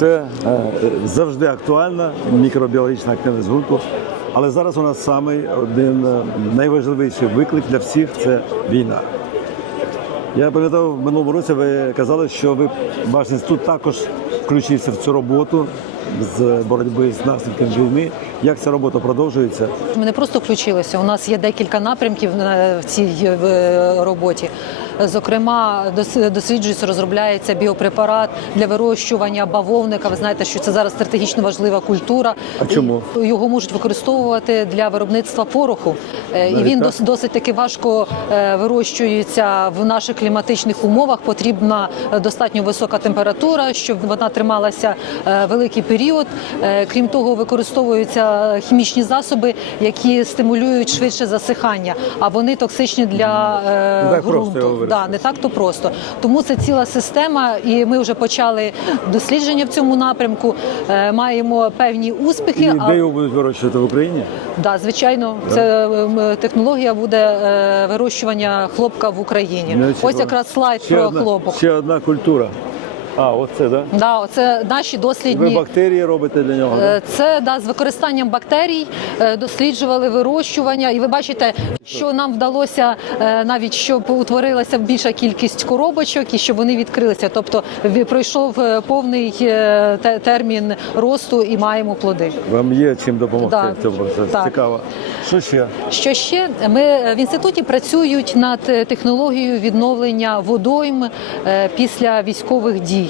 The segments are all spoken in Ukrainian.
Це е, завжди актуальна мікробіологічна активність ґрунту. Але зараз у нас самий один е, найважливіший виклик для всіх це війна. Я пам'ятаю, в минулому році ви казали, що ви ваш інститут також включився в цю роботу з боротьби з наслідками війни. Як ця робота продовжується? Ми не просто включилися. У нас є декілька напрямків е, в цій роботі. Зокрема, дос- досліджується, розробляється біопрепарат для вирощування бавовника. Ви знаєте, що це зараз стратегічно важлива культура. А чому? Його можуть використовувати для виробництва пороху, Е, і він так? дос- досить таки важко е, вирощується в наших кліматичних умовах. Потрібна достатньо висока температура, щоб вона трималася е, великий період. Крім того, використовуються хімічні засоби, які стимулюють швидше засихання, а вони токсичні для просто ґрунту. Да, не так то просто. Тому це ціла система, і ми вже почали дослідження в цьому напрямку. Е, Маємо певні І успіхи. а- де його будуть вирощувати в Україні? Да, звичайно, це ем, технологія буде е, вирощування хлопка в Україні. Ось якраз слайд Ще про одна, хлопок. Ще одна культура. А, оце? Да? Да, це наші Ви бактерії робите для нього? да? Е, Це да, з використанням бактерій е, досліджували вирощування, і ви бачите, що нам вдалося е, навіть щоб утворилася більша кількість коробочок і щоб вони відкрилися. Тобто ві- пройшов е, повний е, те- термін росту і маємо плоди. Вам є чим допомогти Да. в цьому процесі. Так. Цікаво. Що ще? Що ще ми в інституті працюють над технологією відновлення водойм е, після військових дій.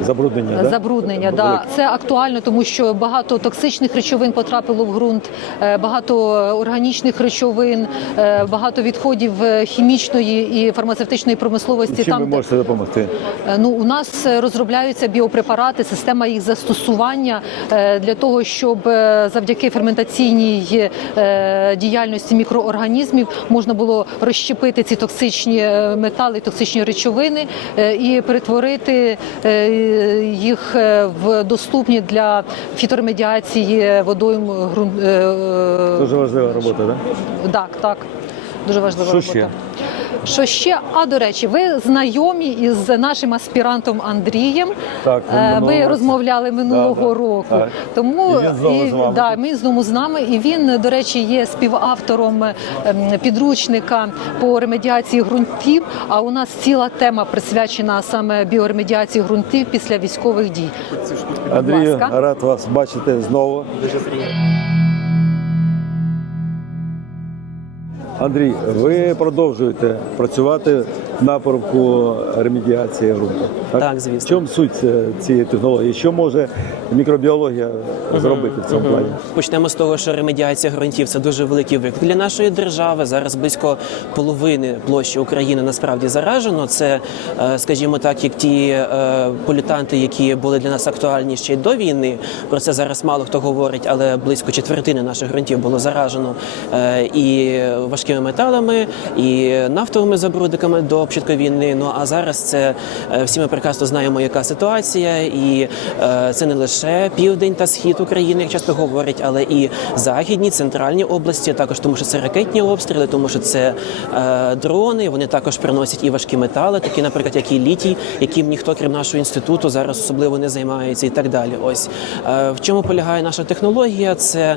Забруднення, да? Забруднення, да Велике. це актуально, тому що багато токсичних речовин потрапило в ґрунт, е, багато органічних речовин, е, багато відходів е, хімічної і фармацевтичної промисловості. Чим ви можете допомогти? Ну, у нас розробляються біопрепарати, система їх застосування для того, щоб завдяки ферментаційній діяльності мікроорганізмів можна було розщепити ці токсичні метали, токсичні речовини і перетворити їх е, в доступні для фітормедіації водою е, Дуже важлива робота, так? Да? так, так. Дуже важлива Що робота. ще? Що ще? А до речі, ви знайомі із нашим аспірантом Андрієм. Так, Е, минулого Ми розмовляли минулого Да, да. року. Так. Тому І він знову з вами. да, ми знову з нами. І він, до речі, є співавтором ем, підручника по ремедіації ґрунтів. А у нас ціла тема присвячена саме біоремедіації ґрунтів після військових дій. Андрію, рад вас бачити знову. Андрій, ви продовжуєте працювати напрямку ремедіації ґрунту. Так, звісно. В чому суть е, цієї технології? Що може мікробіологія зробити в цьому плані? Почнемо з того, що ремедіація ґрунтів це дуже великий виклик для нашої держави. Зараз близько половини площі України насправді заражено. Це, е, скажімо так, як ті е, полютанти, які були для нас актуальні ще й до війни. Про це зараз мало хто говорить, але близько четвертини наших ґрунтів було заражено і важкими металами, і нафтовими забрудниками до початку війни. Ну а зараз це е, всі ми прекрасно знаємо, яка ситуація, і е, це не лише південь та схід України, як часто говорять, але і західні, центральні області, також тому, що це ракетні обстріли, тому що це е, дрони. Вони також приносять і важкі метали, такі, наприклад, як і літій, яким ніхто крім нашого інституту зараз особливо не займається, і так далі. Ось в чому полягає наша технологія? Це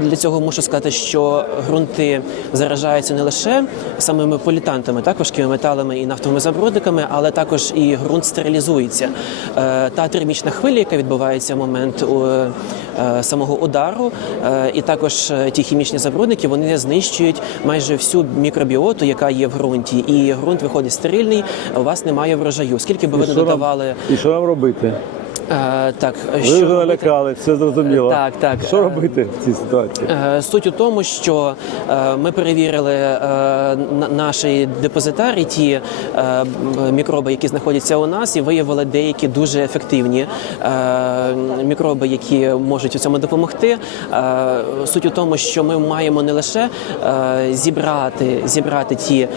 Для цього мушу сказати, що ґрунти заражаються не лише самими політантами, так важкими металами і нафтовими забрудниками, але також і ґрунт стерилізується. Е, Та термічна хвиля, яка відбувається в момент е, е, самого удару, і також ті хімічні забрудники вони знищують майже всю мікробіоту, яка є в ґрунті, і ґрунт виходить стерильний. У вас немає врожаю. Скільки би ви не додавали, І що нам робити? Е, так Ви що вже налякали, все зрозуміло. Так, так. Що робити в цій ситуації? Е, Суть у тому, що е, ми перевірили е, наші депозитарі, ті е, мікроби, які знаходяться у нас, і виявили деякі дуже ефективні е, мікроби, які можуть у цьому допомогти. Е, Суть у тому, що ми маємо не лише е, зібрати, зібрати ті е,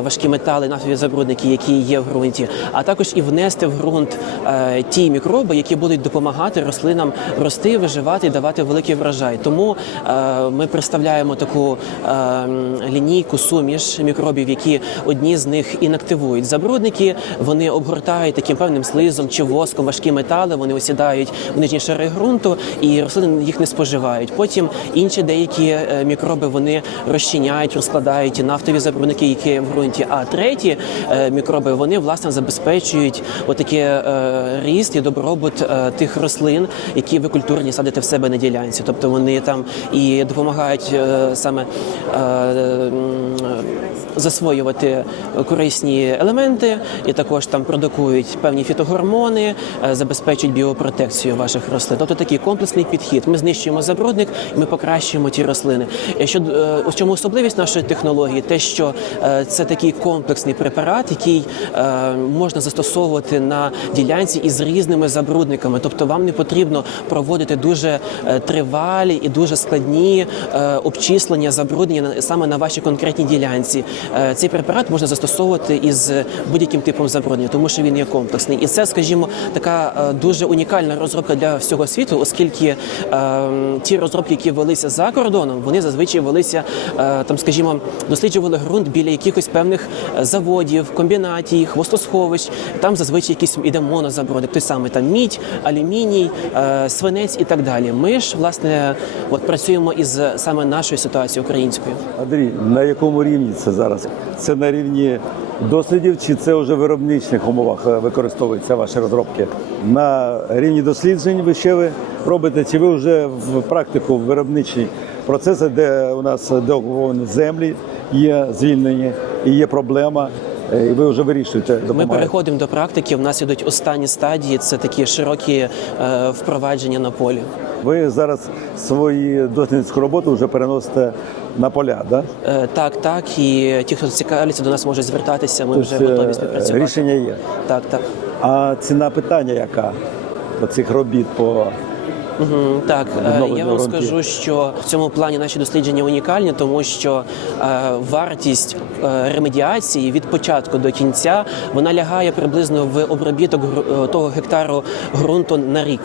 важкі метали, нафтові забрудники, які є в ґрунті, а також і внести в ґрунт е, ті мікроби, які будуть допомагати рослинам рости, виживати і давати великий врожай. Тому е, ми представляємо таку е, лінійку суміш мікробів, які одні з них інактивують. Забрудники вони обгортають таким певним слизом чи воском важкі метали. Вони осідають в нижні шари ґрунту, і рослини їх не споживають. Потім інші деякі е, мікроби вони розчиняють, розкладають нафтові забрудники, які в ґрунті. А треті мікроби вони власне забезпечують отаке ріст і добробут е, тих рослин, які ви культурні садите в себе на ділянці. Тобто вони там і допомагають е, саме е, засвоювати корисні елементи, і також там продукують певні фітогормони, е, забезпечують біопротекцію ваших рослин. Тобто такий комплексний підхід. Ми знищуємо забрудник, ми покращуємо ті рослини. І Що е, у чому особливість нашої технології? Те, що е, це такий комплексний препарат, який е, можна застосовувати на ділянці із різними забрудниками. Тобто вам не потрібно проводити дуже е, тривалі і дуже складні е, обчислення забруднення саме на вашій конкретній ділянці. Е, Цей препарат можна застосовувати із будь-яким типом забруднення, тому що він є комплексний. І це, скажімо, така е, дуже унікальна розробка для всього світу, оскільки е, ті розробки, які велися за кордоном, вони зазвичай велися там, скажімо, досліджували ґрунт біля якихось певних заводів, комбінатів, хвостосховищ. Там зазвичай якийсь іде монозабрудник, той самий там мідь, алюміній, свинець і так далі. Ми ж власне от працюємо із саме нашою ситуацією українською. Андрій, на якому рівні це зараз? Це на рівні дослідів, чи це вже в виробничних умовах е, використовуються ваші розробки? На рівні досліджень ви ще ви робите, чи ви вже в практику в виробничні процеси, де у нас деокуповані землі є звільнені і є проблема, і ви вже вирішуєте Ми переходимо до практики. В нас ідуть останні стадії. Це такі широкі е, впровадження на полі. Ви зараз свою дослідницьку роботу вже переносите на поля, да? Е, так, так. І ті, хто цікавляться, до нас можуть звертатися. Ми вже Тобто, готові е, співпрацювати. Рішення є. Так, так. А ціна питання яка? Оцих робіт по Так, е, Відновлення я вам ґрунтів. скажу, що в цьому плані наші дослідження унікальні, тому що е, вартість е, ремедіації від початку до кінця вона лягає приблизно в обробіток гру- е, того гектару ґрунту на рік.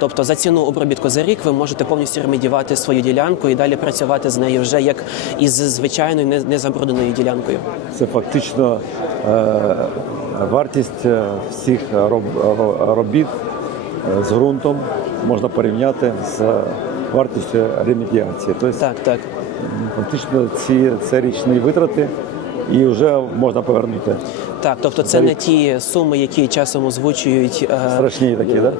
Тобто за ціну обробітку за рік ви можете повністю ремедіювати свою ділянку і далі працювати з нею вже як із звичайною не- незабрудненою ділянкою. Це фактично е, вартість е, всіх роб- ро- робіт з ґрунтом можна порівняти з вартістю ремедіації. Тобто Так, так. фактично ці це річні витрати і вже можна повернути. Так, тобто це не ті суми, які часом озвучують. е, Страшні такі, да?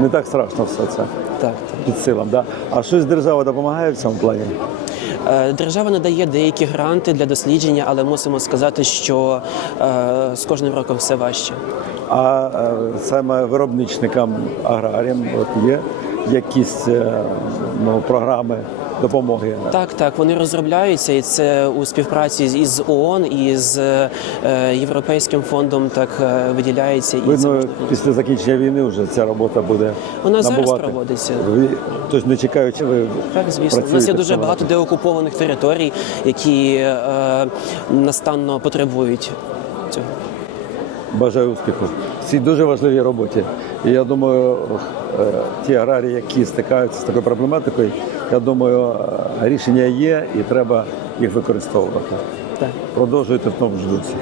Не так страшно все це Так, так. під силом. Да? А щось держава допомагає в цьому плані? Е, Держава надає деякі гранти для дослідження, але мусимо сказати, що е, з кожним роком все важче. А е, саме виробничникам аграріям от є якісь е, ну, програми допомоги. Так, так, вони розробляються, і це у співпраці із ООН і з е, Європейським фондом так е, виділяється. І це Видно, можна- після закінчення війни вже ця робота буде Вона зараз проводиться. Ви, тобто не чекаючи, ви Так, звісно. У нас є дуже багато деокупованих територій, які е, настанно потребують цього. Бажаю успіху в цій дуже важливій роботі. І я думаю, е, ті аграрії, які стикаються з такою проблематикою, я думаю, е, рішення є і треба їх використовувати. Так. Продовжуйте в тому ж дусі.